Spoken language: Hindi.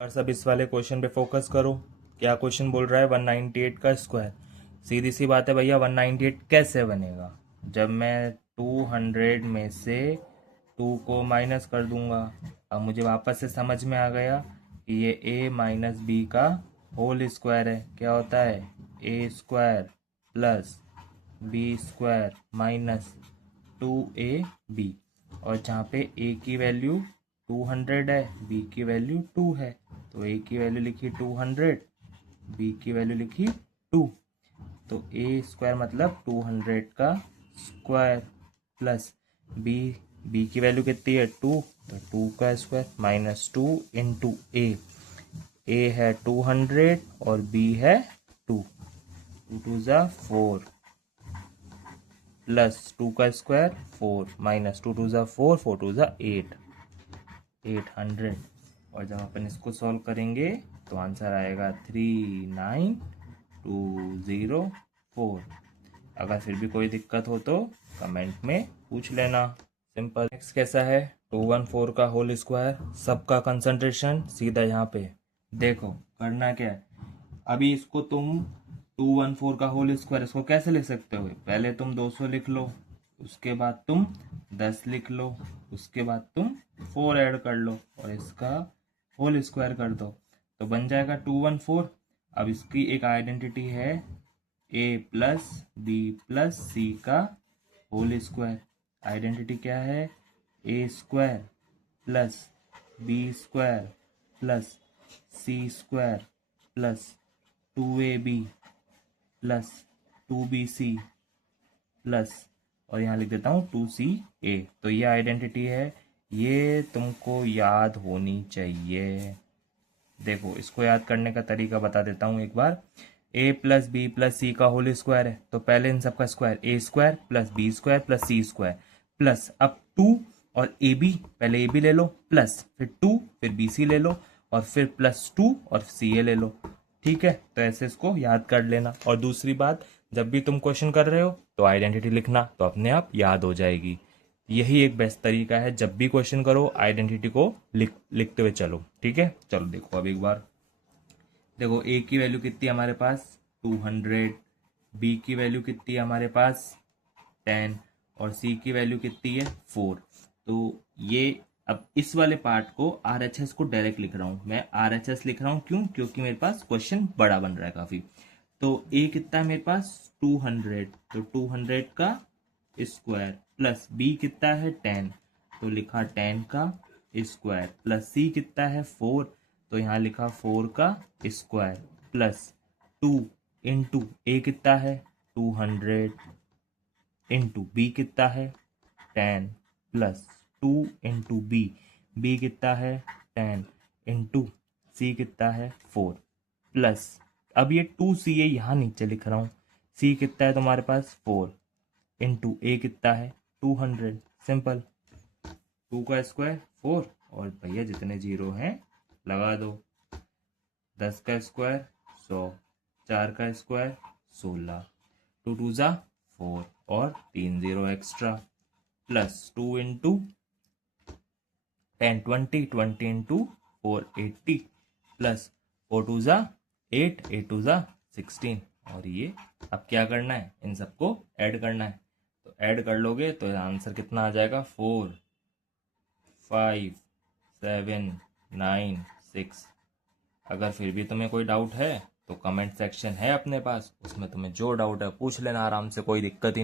और सब इस वाले क्वेश्चन पे फोकस करो। क्या क्वेश्चन बोल रहा है 198 का स्क्वायर। सीधी सी बात है भैया, 198 कैसे बनेगा? जब मैं 200 में से 2 को माइनस कर दूंगा। अब मुझे वापस से समझ में आ गया कि ये a माइनस बी का होल स्क्वायर है। क्या होता है? A square plus B square minus 2ab। और जहाँ पे a की वैल्यू 200 है, b की वैल्यू 2 है, तो a की वैल्यू लिखी 200, b की वैल्यू लिखी 2। तो a स्क्वायर मतलब 200 का स्क्वायर प्लस b की वैल्यू कितनी है? 2, तो 2 का स्क्वायर माइनस 2 इंटू a है 200 और b है 2। 2 2 ज़ा 4 प्लस 2 का स्क्वायर 4 माइनस 2 2 ज़ा 4, 4 2 ज़ा 8, 800। और जब अपन इसको सॉल्व करेंगे तो आंसर आएगा 39204। अगर फिर भी कोई दिक्कत हो तो कमेंट में पूछ लेना। सिंपल। नेक्स्ट कैसा है? 214 का होल स्क्वायर। सबका कंसंट्रेशन सीधा यहाँ पे। देखो करना क्या है, अभी इसको तुम 214 का होल स्क्वायर इसको कैसे लिख सकते हो? पहले तुम 200 लिख लो, उसके बाद तुम 10 लिख लो, उसके बाद तुम 4 ऐड कर लो और इसका होल स्क्वायर कर दो, तो बन जाएगा 214। अब इसकी एक आइडेंटिटी है a plus B plus C का होल स्क्वायर। आइडेंटिटी क्या है? a square plus B square plus C square plus 2ab plus 2bc plus, और यहाँ लिख देता हूँ 2ca। तो ये आइडेंटिटी है, ये तुमको याद होनी चाहिए। देखो इसको याद करने का तरीका बता देता हूँ एक बार। a plus B plus C का होल स्क्वायर है, तो पहले इन सबका square a square plus B square plus C square plus अब 2 और ए बी, पहले ए बी ले लो प्लस फिर 2 फिर बी सी ले लो और फिर प्लस 2 और सी ए ले लो। ठीक है, तो ऐसे इसको याद कर लेना। और दूसरी बात, जब भी तुम क्वेश्चन कर रहे हो तो आइडेंटिटी लिखना, तो अपने आप याद हो जाएगी। यही एक बेस्ट तरीका है, जब भी क्वेश्चन करो आइडेंटिटी को लिखते हुए चलो। ठीक है, चलो देखो अब एक बार। देखो ए की वैल्यू कितनी है हमारे पास? 200। बी की वैल्यू कितनी है हमारे पास? 10। और सी की वैल्यू कितनी है? 4। तो ये अब इस वाले पार्ट को RHS को डायरेक्ट लिख रहा हूँ मैं। RHS लिख रहा हूँ क्यों? क्योंकि मेरे पास क्वेश्चन बड़ा बन रहा है काफी। तो ए कितना है मेरे पास? 200, तो 200 का स्क्वायर प्लस बी कितना है? 10, तो लिखा 10 का स्क्वायर प्लस सी कितना है? 4, तो यहाँ लिखा 4 का स्क्वायर प्लस 2 इंटू ए कितना है? 200 इंटू बी कितना है? 10 प्लस 2 इंटू बी, बी कितना है? 10 इंटू सी कितना है? 4 प्लस, अब ये 2 सी ए यहाँ नीचे लिख रहा हूँ। सी कितना है तुम्हारे पास? 4 इंटू ए कितना है? 200। सिंपल। 2 का स्क्वायर 4 और भैया जितने जीरो हैं लगा दो। 10 का स्क्वायर 100, 4 का स्क्वायर 16, 2 2 ज़ा 4 और 3 zero extra plus 2 into 10 20, 20 into 4 80 plus 4 2 ज़ा 8, 8 2 ज़ा 16। और ये अब क्या करना है? इन सबको ऐड करना है। तो ऐड कर लोगे तो आंसर कितना आ जाएगा? 4 5 7 9 6। अगर फिर भी तुम्हें कोई डाउट है तो कमेंट सेक्शन है अपने पास, उसमें तुम्हें जो डाउट है पूछ लेना आराम से, कोई दिक्कत ही